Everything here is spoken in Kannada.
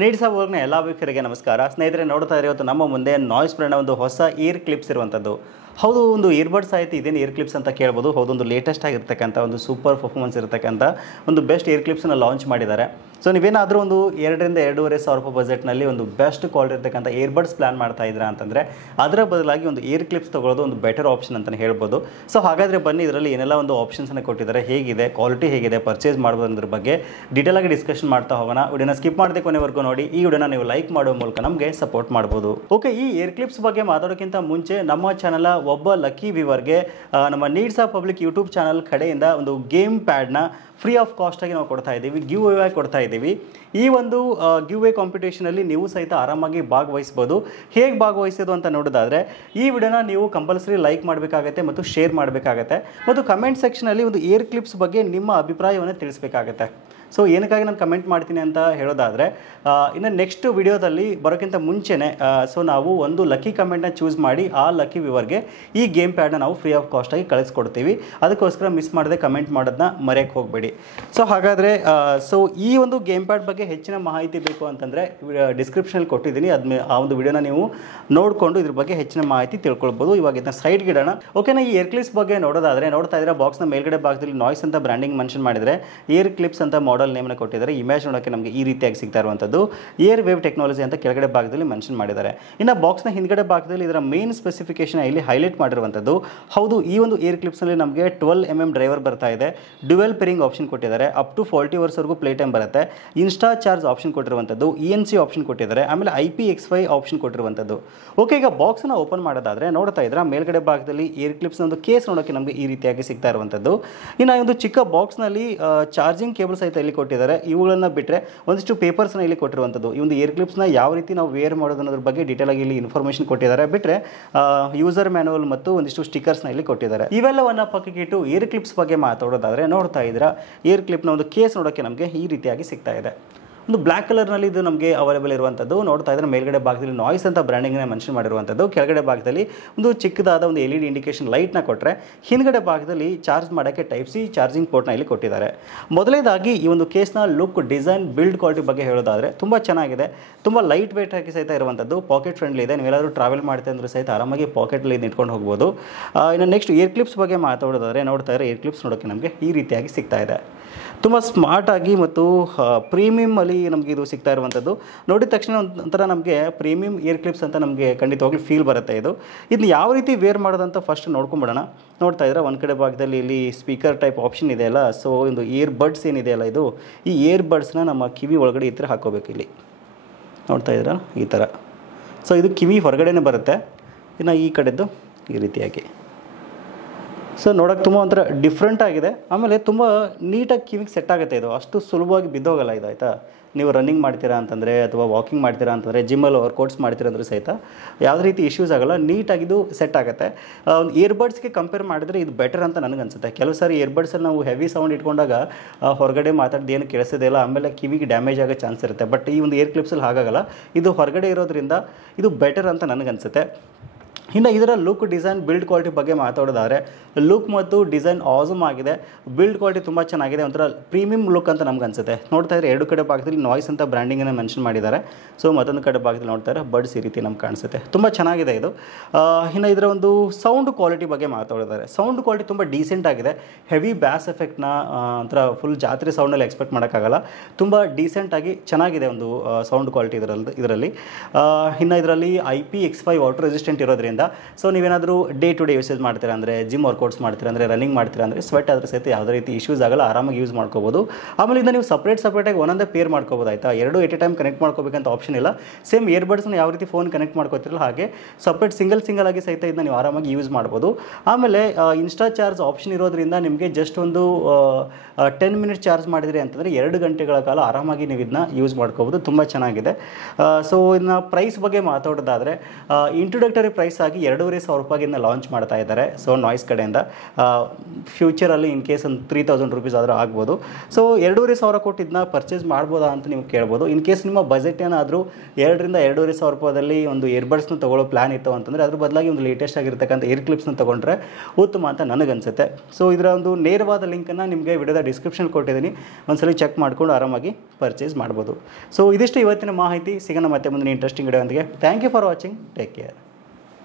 ನೀಡ್ಸ ವರ್ಗ್ನ ಎಲ್ಲ ವೀಕ್ಷಕರಿಗೆ ನಮಸ್ಕಾರ. ಸ್ನೇಹಿತರೆ, ನೋಡ್ತಾ ಇರೋ ಇವತ್ತು ನಮ್ಮ ಮುಂದೆ ನಾಯ್ಸ್ ಬ್ರ್ಯಾಂಡ್ನ ಒಂದು ಹೊಸ ಇಯರ್ ಕ್ಲಿಪ್ಸ್ ಇರುವಂಥದ್ದು. ಹೌದು, ಒಂದು ಇಯರ್ಬಡ್ಸ್ ಆಯಿತು, ಇದೇನು ಇಯರ್ ಕ್ಲಿಪ್ಸ್ ಅಂತ ಕೇಳ್ಬೋದು. ಹೌದು, ಒಂದು ಲೇಟೆಸ್ಟ್ ಆಗಿರ್ತಕ್ಕಂಥ ಒಂದು ಸೂಪರ್ ಪರ್ಫಾರ್ಮೆನ್ಸ್ ಇರತಕ್ಕಂಥ ಒಂದು ಬೆಸ್ಟ್ ಇಯರ್ ಕ್ಲಿಪ್ಸನ್ನು ಲಾಂಚ್ ಮಾಡಿದ್ದಾರೆ. ಸೊ ನೀವೇನಾದರೂ ಒಂದು 2,000-2,500 ರೂಪಾಯಿ ಬಜೆಟ್ನಲ್ಲಿ ಒಂದು ಬೆಸ್ಟ್ ಕ್ವಾಲಿಟಿ ಇರ್ತಕ್ಕಂಥ ಇಯರ್ಬಡ್ಸ್ ಪ್ಲಾನ್ ಮಾಡ್ತಾ ಇದ್ದೀರಾ ಅಂತಂದರೆ ಅದರ ಬದಲಾಗಿ ಒಂದು ಇಯರ್ ಕ್ಲಿಪ್ಸ್ ತೊಗೊಳ್ಳೋದು ಒಂದು ಬೆಟರ್ ಆಪ್ಷನ್ ಅಂತಲೇ ಹೇಳ್ಬೋದು. ಸೊ ಹಾಗಾದರೆ ಬನ್ನಿ, ಇದರಲ್ಲಿ ಏನೆಲ್ಲ ಒಂದು ಆಪ್ಷನ್ಸನ್ನು ಕೊಟ್ಟಿದ್ದಾರೆ, ಹೇಗಿದೆ, ಕ್ವಾಲಿಟಿ ಹೇಗಿದೆ, ಪರ್ಚೇಸ್ ಮಾಡ್ಬೋದು ಅನ್ನೋದ್ರ ಬಗ್ಗೆ ಡೀಟೇಲಾಗಿ ಡಿಸ್ಕಷನ್ ಮಾಡ್ತಾ ಹೋಗೋಣ. ವಿಡಿಯೋನ ಸ್ಕಿಪ್ ಮಾಡದೆ ಕೊನೆವರೆಗೂ ನೋಡಿ. ಈ ವಿಡಿಯೋನ ನೀವು ಲೈಕ್ ಮಾಡೋ ಮೂಲಕ ನಮಗೆ ಸಪೋರ್ಟ್ ಮಾಡ್ಬೋದು. ಓಕೆ, ಈ ಇಯರ್ ಕ್ಲಿಪ್ಸ್ ಬಗ್ಗೆ ಮಾತಾಡೋಕ್ಕಿಂತ ಮುಂಚೆ ನಮ್ಮ ಚಾನಲ್ ಒಬ್ಬ ಲಕ್ಕಿ ವ್ಯೂವರ್ಗೆ ನಮ್ಮ ನೀಡ್ಸ ಪಬ್ಲಿಕ್ ಯೂಟ್ಯೂಬ್ ಚಾನಲ್ ಕಡೆಯಿಂದ ಒಂದು ಗೇಮ್ ಪ್ಯಾಡ್ನ ಫ್ರೀ ಆಫ್ ಕಾಸ್ಟಾಗಿ ನಾವು ಕೊಡ್ತಾ ಇದ್ದೀವಿ, ಗಿವ್ ಅವೇ ಕೊಡ್ತಾ ಇದ್ದೀವಿ. ಈ ಒಂದು ಗಿವ್ ಅವೇ ಕಾಂಪಿಟೇಷನಲ್ಲಿ ನೀವು ಸಹಿತ ಆರಾಮಾಗಿ ಭಾಗವಹಿಸ್ಬೋದು. ಹೇಗೆ ಭಾಗವಹಿಸೋದು ಅಂತ ನೋಡೋದಾದರೆ ಈ ವಿಡಿಯೋನ ನೀವು ಕಂಪಲ್ಸರಿ ಲೈಕ್ ಮಾಡಬೇಕಾಗತ್ತೆ ಮತ್ತು ಶೇರ್ ಮಾಡಬೇಕಾಗತ್ತೆ ಮತ್ತು ಕಮೆಂಟ್ ಸೆಕ್ಷನಲ್ಲಿ ಒಂದು ಇಯರ್ ಕ್ಲಿಪ್ಸ್ ಬಗ್ಗೆ ನಿಮ್ಮ ಅಭಿಪ್ರಾಯವನ್ನು ತಿಳಿಸಬೇಕಾಗತ್ತೆ. ಸೊ ಏನಕ್ಕಾಗಿ ನಾನು ಕಮೆಂಟ್ ಮಾಡ್ತೀನಿ ಅಂತ ಹೇಳೋದಾದರೆ, ಇನ್ನು ನೆಕ್ಸ್ಟ್ ವಿಡಿಯೋದಲ್ಲಿ ಬರೋಕ್ಕಿಂತ ಮುಂಚೆನೇ ನಾವು ಒಂದು ಲಕ್ಕಿ ಕಮೆಂಟ್ನ ಚೂಸ್ ಮಾಡಿ ಆ ಲಕ್ಕಿ ವ್ಯೂವರ್ಗೆ ಈ ಗೇಮ್ ಪ್ಯಾಡ್ನ ನಾವು ಫ್ರೀ ಆಫ್ ಕಾಸ್ಟಾಗಿ ಕಳಿಸ್ಕೊಡ್ತೀವಿ. ಅದಕ್ಕೋಸ್ಕರ ಮಿಸ್ ಮಾಡದೆ ಕಮೆಂಟ್ ಮಾಡೋದನ್ನ ಮರೆಯೋಕ್ಕೆ ಹೋಗಬೇಡಿ. ಸೊ ಹಾಗಾದರೆ ಈ ಒಂದು ಗೇಮ್ ಪ್ಯಾಡ್ ಬಗ್ಗೆ ಹೆಚ್ಚಿನ ಮಾಹಿತಿ ಬೇಕು ಅಂತಂದರೆ ಡಿಸ್ಕ್ರಿಪ್ಷನಲ್ಲಿ ಕೊಟ್ಟಿದ್ದೀನಿ. ಆ ಒಂದು ವಿಡಿಯೋನ ನೀವು ನೋಡಿಕೊಂಡು ಇದ್ರ ಬಗ್ಗೆ ಹೆಚ್ಚಿನ ಮಾಹಿತಿ ತಿಳ್ಕೊಳ್ಬೋದು. ಇವಾಗ ಇದನ್ನ ಸೈಡ್ಗೆ ಇಡೋಣ. ಓಕೆನಾ, ಈ ಇಯರ್ ಕ್ಲಿಪ್ಸ್ ಬಗ್ಗೆ ನೋಡೋದಾದರೆ, ನೋಡ್ತಾ ಇದ್ರೆ ಬಾಕ್ಸ್ನ ಮೇಲ್ಗಡೆ ಭಾಗದಲ್ಲಿ ನಾಯ್ಸ್ ಅಂತ ಬ್ರ್ಯಾಂಡಿಂಗ್ ಮೆನ್ಷನ್ ಮಾಡಿದರೆ, ಇಯರ್ ಕ್ಲಿಪ್ಸ್ ಅಂತ ಮಾಡೆಲ್ ನೇಮ್ನ ಕೊಟ್ಟಿದ್ದಾರೆ. ಇಮೇಜ್ ನೋಡೋಕ್ಕೆ ನಮಗೆ ಈ ರೀತಿಯಾಗಿ ಸಿಗ್ತಾ ಇರುವಂಥದ್ದು ಇಯರ್ ವೇವ್ ಟೆಕ್ನಾಲಜಿ ಅಂತ ಕೆಳಗಡೆ ಭಾಗದಲ್ಲಿ ಮೆನ್ಷನ್ ಮಾಡಿದ್ದಾರೆ. ಇನ್ನು ಬಾಕ್ಸ್ನ ಹಿಂದ್ಗಡೆ ಭಾಗದಲ್ಲಿ ಇದರ ಮೇನ್ ಸ್ಪೆಸಿಫಿಕೇಶನ್ ಇಲ್ಲಿ ಹೈಲೈಟ್ ಮಾಡಿರುವಂಥದ್ದು. ಹೌದು, ಈ ಒಂದು ಇಯರ್ ಕ್ಲಿಪ್ಸ್ನಲ್ಲಿ ನಮಗೆ 12mm ಡ್ರೈವರ್ ಬರ್ತಾ ಇದೆ, ಡ್ಯುವೆಲ್ ಪೇರಿಂಗ್ ಆಪ್ಷನ್ ಕೊಟ್ಟಿದ್ದಾರೆ, ಅಪ್ ಟು 40 ಅವರ್ಸ್ವರೆಗೂ ಪ್ಲೇ ಟೈಮ್ ಬರುತ್ತೆ, ಇನ್ಸ್ಟಾ ಚಾರ್ಜ್ ಆಪ್ಷನ್ ಕೊಟ್ಟಿರುವಂಥದ್ದು, ENC ಆಪ್ಷನ್ ಕೊಟ್ಟಿದ್ದಾರೆ, ಆಮೇಲೆ IPX5 ಆಪ್ಷನ್ ಕೊಟ್ಟಿರುವಂಥದ್ದು. ಓಕೆ, ಈಗ ಬಾಕ್ಸ್ನ ಓಪನ್ ಮಾಡೋದಾದರೆ ನೋಡ್ತಾ ಇದ್ರೆ ಮೇಲ್ಗಡೆ ಭಾಗದಲ್ಲಿ ಇಯರ್ ಕ್ಲಿಪ್ಸ್ನ ಒಂದು ಕೇಸ್ ನೋಡೋಕ್ಕೆ ನಮಗೆ ಈ ರೀತಿಯಾಗಿ ಸಿಗ್ತಾ ಇರುವಂಥದ್ದು. ಇನ್ನು ಒಂದು ಚಿಕ್ಕ ಬಾಕ್ಸ್ನಲ್ಲಿ ಚಾರ್ಜಿಂಗ್ ಕೇಬಲ್ ಸಹಿತ ಇಲ್ಲಿ ಕೊಟ್ಟಿದ್ದಾರೆ. ಇವುಗಳನ್ನು ಬಿಟ್ಟರೆ ಒಂದಿಷ್ಟು ಪೇಪರ್ಸ್ನ ಇಲ್ಲಿ ಕೊಟ್ಟಿರುವಂಥದ್ದು. ಈ ಒಂದು ಇಯರ್ ಕ್ಲಿಪ್ಸ್ನ ಯಾವ ರೀತಿ ನಾವು ವೇರ್ ಮಾಡೋದು ಅನ್ನೋದ್ರ ಬಗ್ಗೆ ಡೀಟೇಲ್ ಆಗಿ ಇಲ್ಲಿ ಇನ್ಫಾರ್ಮೇಷನ್ ಕೊಟ್ಟಿದ್ದಾರೆ. ಬಿಟ್ಟರೆ ಯೂಸರ್ ಮ್ಯಾನುವಲ್ ಮತ್ತು ಒಂದಿಷ್ಟು ಸ್ಟಿಕರ್ಸ್ನ ಇಲ್ಲಿ ಕೊಟ್ಟಿದ್ದಾರೆ. ಇವೆಲ್ಲವನ್ನ ಪಕ್ಕಕ್ಕೆ ಇಟ್ಟು ಇಯರ್ ಕ್ಲಿಪ್ಸ್ ಬಗ್ಗೆ ಮಾತಾಡೋದಾದರೆ ನೋಡ್ತಾ ಇದ್ದೀರಾ, ಇಯರ್ ಕ್ಲಿಪ್ನ ಒಂದು ಕೇಸ್ ನೋಡೋಕ್ಕೆ ನಮಗೆ ಈ ರೀತಿಯಾಗಿ ಸಿಗ್ತಾ ಇದೆ. ಒಂದು ಬ್ಲ್ಯಾಕ್ ಕಲರ್ನಲ್ಲಿ ಇದು ನಮಗೆ ಅವೈಲೇಬಲ್ ಇರುವಂಥದ್ದು. ನೋಡ್ತಾ ಇದ್ರೆ ಮೇಲ್ಗಡೆ ಭಾಗದಲ್ಲಿ ನಾಯ್ಸ್ ಅಂತ ಬ್ರ್ಯಾಂಡಿಂಗ್ನ ಮೆನ್ಷನ್ ಮಾಡಿರುವಂಥದ್ದು. ಕೆಳಗಡೆ ಭಾಗದಲ್ಲಿ ಒಂದು ಚಿಕ್ಕದಾದ ಒಂದು LED ಇಂಡಿಕೇಶನ್ ಲೈಟ್ನ ಕೊಟ್ಟರೆ, ಹಿಂದ್ಗಡೆ ಭಾಗದಲ್ಲಿ ಚಾರ್ಜ್ ಮಾಡೋಕ್ಕೆ ಟೈಪ್ ಸಿ ಚಾರ್ಜಿಂಗ್ ಪೋರ್ಟ್ನ ಇಲ್ಲಿ ಕೊಟ್ಟಿದ್ದಾರೆ. ಮೊದಲನೇದಾಗಿ ಈ ಒಂದು ಕೇಸ್ನ ಲುಕ್, ಡಿಸೈನ್, ಬಿಲ್ಡ್ ಕ್ವಾಲಿಟಿ ಬಗ್ಗೆ ಹೇಳೋದಾದರೆ ತುಂಬ ಚೆನ್ನಾಗಿದೆ. ತುಂಬ ಲೈಟ್ ವೇಟ್ ಆಗಿ ಸಹಿತ ಇರುವಂಥದ್ದು, ಪಾಕೆಟ್ ಫ್ರೆಂಡ್ಲಿ ಇದೆ. ನೀವೆಲ್ಲಾದರೂ ಟ್ರಾವೆಲ್ ಮಾಡ್ತಾ ಅಂದ್ರೆ ಸಹಿತ ಆರಾಮಾಗಿ ಪಾಕೆಟಲ್ಲಿ ಇಟ್ಕೊಂಡು ಹೋಗ್ಬೋದು. ಇನ್ನು ನೆಕ್ಸ್ಟ್ ಇಯರ್ ಕ್ಲಿಪ್ಸ್ ಬಗ್ಗೆ ಮಾತಾಡೋದಾದರೆ ನೋಡ್ತಾ ಇದ್ರೆ ಇಯರ್ ಕ್ಲಿಪ್ಸ್ ನೋಡೋಕ್ಕೆ ನಮಗೆ ಈ ರೀತಿಯಾಗಿ ಸಿಗ್ತಾ ಇದೆ. ತುಂಬ ಸ್ಮಾರ್ಟಾಗಿ ಮತ್ತು ಪ್ರೀಮಿಯಮ್ ಅಲ್ಲಿ ನಮಗೆ ಇದು ಸಿಗ್ತಾ ಇರುವಂಥದ್ದು. ನೋಡಿದ ತಕ್ಷಣ ಒಂಥರ ನಮಗೆ ಪ್ರೀಮಿಯಂ ಇಯರ್ ಕ್ಲಿಪ್ಸ್ ಅಂತ ನಮಗೆ ಖಂಡಿತವಾಗ್ಲೂ ಫೀಲ್ ಬರುತ್ತೆ. ಇದನ್ನ ಯಾವ ರೀತಿ ವೇರ್ ಮಾಡೋದಂತ ಫಸ್ಟ್ ನೋಡ್ಕೊಂಬಿಡೋಣ. ನೋಡ್ತಾ ಇದ್ರೆ ಒಂದು ಕಡೆ ಭಾಗದಲ್ಲಿ ಇಲ್ಲಿ ಸ್ಪೀಕರ್ ಟೈಪ್ ಆಪ್ಷನ್ ಇದೆಯಲ್ಲ, ಸೊ ಒಂದು ಇಯರ್ ಬಡ್ಸ್ ಏನಿದೆಯಲ್ಲ, ಈ ಇಯರ್ ಬಡ್ಸ್ನ ನಮ್ಮ ಕಿವಿ ಒಳಗಡೆ ಈ ಥರ ಹಾಕೋಬೇಕು. ಇಲ್ಲಿ ನೋಡ್ತಾ ಇದ್ದೀರಾ ಈ ಥರ. ಸೊ ಇದು ಕಿವಿ ಹೊರಗಡೆನೇ ಬರುತ್ತೆ. ಇನ್ನು ಈ ಕಡೆದ್ದು ಈ ರೀತಿಯಾಗಿ. ಸೊ ನೋಡೋಕ್ಕೆ ತುಂಬ ಒಂಥರ ಡಿಫ್ರೆಂಟ್ ಆಗಿದೆ. ಆಮೇಲೆ ತುಂಬ ನೀಟಾಗಿ ಕಿವಿಗೆ ಸೆಟ್ ಆಗುತ್ತೆ. ಇದು ಅಷ್ಟು ಸುಲಭವಾಗಿ ಬಿದ್ದೋಗಲ್ಲ ಇದು, ಆಯಿತಾ. ನೀವು ರನ್ನಿಂಗ್ ಮಾಡ್ತೀರಾ ಅಂತಂದರೆ ಅಥವಾ ವಾಕಿಂಗ್ ಮಾಡ್ತೀರಾ ಅಂತಂದರೆ, ಜಿಮ್ಮಲ್ಲಿ ವರ್ಕೌಟ್ಸ್ ಮಾಡ್ತೀರಾ ಅಂದರೆ ಸಹಿತ ಯಾವುದೇ ರೀತಿ ಇಶ್ಯೂಸ್ ಆಗೋಲ್ಲ, ನೀಟಾಗಿದು ಸೆಟ್ ಆಗುತ್ತೆ. ಒಂದು ಇಯರ್ಬಡ್ಸ್ಗೆ ಕಂಪೇರ್ ಮಾಡಿದ್ರೆ ಇದು ಬೆಟರ್ ಅಂತ ನನಗನ್ಸುತ್ತೆ. ಕೆಲವು ಸಾರಿ ಇಯರ್ಬಡ್ಸಲ್ಲಿ ನಾವು ಹೆವಿ ಸೌಂಡ್ ಇಟ್ಕೊಂಡಾಗ ಹೊರಗಡೆ ಮಾತಾಡ್ದು ಏನು ಕೇಳಿಸೋದಿಲ್ಲ, ಆಮೇಲೆ ಕಿವಿಗೆ ಡ್ಯಾಮೇಜ್ ಆಗೋ ಚಾನ್ಸ್ ಇರುತ್ತೆ. ಬಟ್ ಈ ಒಂದು ಇಯರ್ ಕ್ಲಿಪ್ಸಲ್ಲಿ ಹಾಗಾಗಲ್ಲ, ಇದು ಹೊರಗಡೆ ಇರೋದ್ರಿಂದ ಇದು ಬೆಟರ್ ಅಂತ ನನಗನ್ಸುತ್ತೆ. ಇನ್ನು ಇದರ ಲುಕ್, ಡಿಸೈನ್, ಬಿಲ್ಡ್ ಕ್ವಾಲಿಟಿ ಬಗ್ಗೆ ಮಾತಾಡೋದಾದರೆ ಲುಕ್ ಮತ್ತು ಡಿಸೈನ್ ಆಸಮ್ ಆಗಿದೆ. ಬಿಲ್ಡ್ ಕ್ವಾಲಿಟಿ ತುಂಬ ಚೆನ್ನಾಗಿದೆ, ಒಂಥರ ಪ್ರೀಮಿಯಂ ಲುಕ್ ಅಂತ ನಮ್ಗೆ ಅನಿಸುತ್ತೆ. ನೋಡ್ತಾ ಇದ್ರೆ ಎರಡು ಕಡೆ ಭಾಗದಲ್ಲಿ ನಾಯ್ಸ್ ಅಂತ ಬ್ರ್ಯಾಂಡಿಂಗನ್ನು ಮೆನ್ಷನ್ ಮಾಡಿದ್ದಾರೆ. ಸೊ ಮತ್ತೊಂದು ಕಡೆ ಭಾಗದಲ್ಲಿ ನೋಡ್ತಾ ಇದ್ರೆ ಬಡ್ಸ್ ಈ ರೀತಿ ನಮ್ಗೆ ಕಾಣಿಸುತ್ತೆ. ತುಂಬ ಚೆನ್ನಾಗಿದೆ ಇದು. ಇನ್ನು ಇದರ ಒಂದು ಸೌಂಡ್ ಕ್ವಾಲಿಟಿ ಬಗ್ಗೆ ಮಾತಾಡೋದಾರೆ, ಸೌಂಡ್ ಕ್ವಾಲಿಟಿ ತುಂಬ ಡೀಸೆಂಟ್ ಆಗಿದೆ. ಹೆವಿ ಬ್ಯಾಸ್ ಎಫೆಕ್ಟ್ನ ಒಂಥರ ಫುಲ್ ಜಾತ್ರೆ ಸೌಂಡಲ್ಲಿ ಎಕ್ಸ್ಪೆಕ್ಟ್ ಮಾಡೋಕ್ಕಾಗಲ್ಲ. ತುಂಬ ಡೀಸೆಂಟಾಗಿ ಚೆನ್ನಾಗಿದೆ ಒಂದು ಸೌಂಡ್ ಕ್ವಾಲಿಟಿ ಇದರಲ್ಲಿ. ಇನ್ನು ಇದರಲ್ಲಿ IPX5 ವಾಟರ್ ರೆಸಿಸ್ಟೆಂಟ್ ಇರೋದ್ರಿಂದ, ಸೊ ನೀವೇನಾದರೂ ಡೇ ಟು ಡೇ ಯೂಸೇಜ್ ಮಾಡ್ತೀರಾ ಅಂದರೆ, ಜಿಮ್ ವರ್ಕೌಟ್ಸ್ ಮಾಡ್ತೀರಾ ಅಂದರೆ, ರನ್ನಿಂಗ್ ಮಾಡ್ತೀರಾ ಅಂದರೆ, ಸ್ವೆಟ್ ಆದ್ರೆ ಸಹಿತ ಯಾವುದೇ ರೀತಿ ಇಶ್ಯೂಸ್ ಆಗಲ್ಲ, ಆರಾಮಾಗಿ ಯೂಸ್ ಮಾಡ್ಕೋಬೋದು. ಆಮೇಲೆ ಇದನ್ನು ನೀವು ಸಪ್ರೇಟಾಗಿ ಒಂದೊಂದೇ ಪೇರ್ ಮಾಡ್ಕೋಬೋದು, ಆಯಿತಾ. ಎರಡು ಎಟ್ ಎ ಟೈಮ್ ಕನೆಕ್ಟ್ ಮಾಡ್ಕೋಬೇಕಂತ ಆಪ್ಷನ್ ಇಲ್ಲ. ಸೇಮ್ ಇಯರ್ಬಡ್ಸ್ನ ಯಾವ ರೀತಿ ಫೋನ್ ಕನೆಕ್ಟ್ ಮಾಡ್ಕೋತಿರಲ್ಲ ಹಾಗೆ ಸಪ್ರೇಟ್ ಸಿಂಗಲ್ ಆಗಿ ಸಹಿತ ಇದನ್ನ ನೀವು ಆರಾಮಾಗಿ ಯೂಸ್ ಮಾಡ್ಬೋದು. ಆಮೇಲೆ ಇನ್ಸ್ಟಾ ಚಾರ್ಜ್ ಆಪ್ಷನ್ ಇರೋದ್ರಿಂದ ನಿಮಗೆ ಜಸ್ಟ್ ಒಂದು 10 ಮಿನಿಟ್ಸ್ ಚಾರ್ಜ್ ಮಾಡಿದ್ರಿ ಅಂತಂದರೆ 2 ಗಂಟೆಗಳ ಕಾಲ ಆರಾಮಾಗಿ ನೀವು ಇದನ್ನ ಯೂಸ್ ಮಾಡ್ಕೋಬೋದು. ತುಂಬ ಚೆನ್ನಾಗಿದೆ. ಸೊ ಇದನ್ನ ಪ್ರೈಸ್ ಬಗ್ಗೆ ಮಾತಾಡೋದಾದರೆ ಇಂಟ್ರೊಡಕ್ಟರಿ ಪ್ರೈಸ್ ಆಗಿ ಆಗಿ 2,500 ರೂಪಾಯಿಗಿಂತ ಲಾಂಚ್ ಮಾಡ್ತಾ ಇದ್ದಾರೆ. ಸೊ ನಾಯ್ಸ್ ಕಡೆಯಿಂದ ಫ್ಯೂಚರಲ್ಲಿ ಇನ್ ಕೇಸ್ ಒಂದು 3,000 ರುಪೀಸ್ ಆದರೂ ಆಗ್ಬೋದು. ಸೊ 2,500 ಕೊಟ್ಟು ಇದನ್ನ ಪರ್ಚೇಸ್ ಮಾಡ್ಬೋದಾ ಅಂತ ನೀವು ಕೇಳ್ಬೋದು. ಇನ್ ಕೇಸ್ ನಿಮ್ಮ ಬಜೆಟ್ ಏನಾದರೂ 2,000 ರಿಂದ 2,500 ರೂಪಾಯಿದಲ್ಲಿ ಒಂದು ಇಯರ್ಬಡ್ಸ್ನ ತೊಗೊಳ್ಳೋ ಪ್ಲಾನ್ ಇತ್ತು ಅಂತಂದರೆ ಅದ್ರ ಬದಲಾಗಿ ಒಂದು ಲೇಟೆಸ್ಟ್ ಆಗಿರ್ತಕ್ಕಂಥ ಇಯರ್ ಕ್ಲಿಪ್ಸ್ನ ತೊಗೊಂಡ್ರೆ ಉತ್ತಮ ಅಂತ ನನಗನ್ಸುತ್ತೆ. ಸೊ ಇದರ ಒಂದು ನೇರವಾದ ಲಿಂಕನ್ನು ನಿಮಗೆ ವಿಡಿಯೋದ ಡಿಸ್ಕ್ರಿಪ್ಷನ್ ಕೊಟ್ಟಿದ್ದೀನಿ, ಒಂದ್ಸಲ ಚೆಕ್ ಮಾಡ್ಕೊಂಡು ಆರಾಮಾಗಿ ಪರ್ಚೇಸ್ ಮಾಡ್ಬೋದು. ಸೊ ಇದಿಷ್ಟು ಇವತ್ತಿನ ಮಾಹಿತಿ. ಸಿಗೋಣ ಮತ್ತೆ ಮುಂದಿನ ಇಂಟ್ರೆಸ್ಟಿಂಗ್ ವಿಡಿಯೋ ಒಂದಿಗೆ. Thank you for watching. Take care.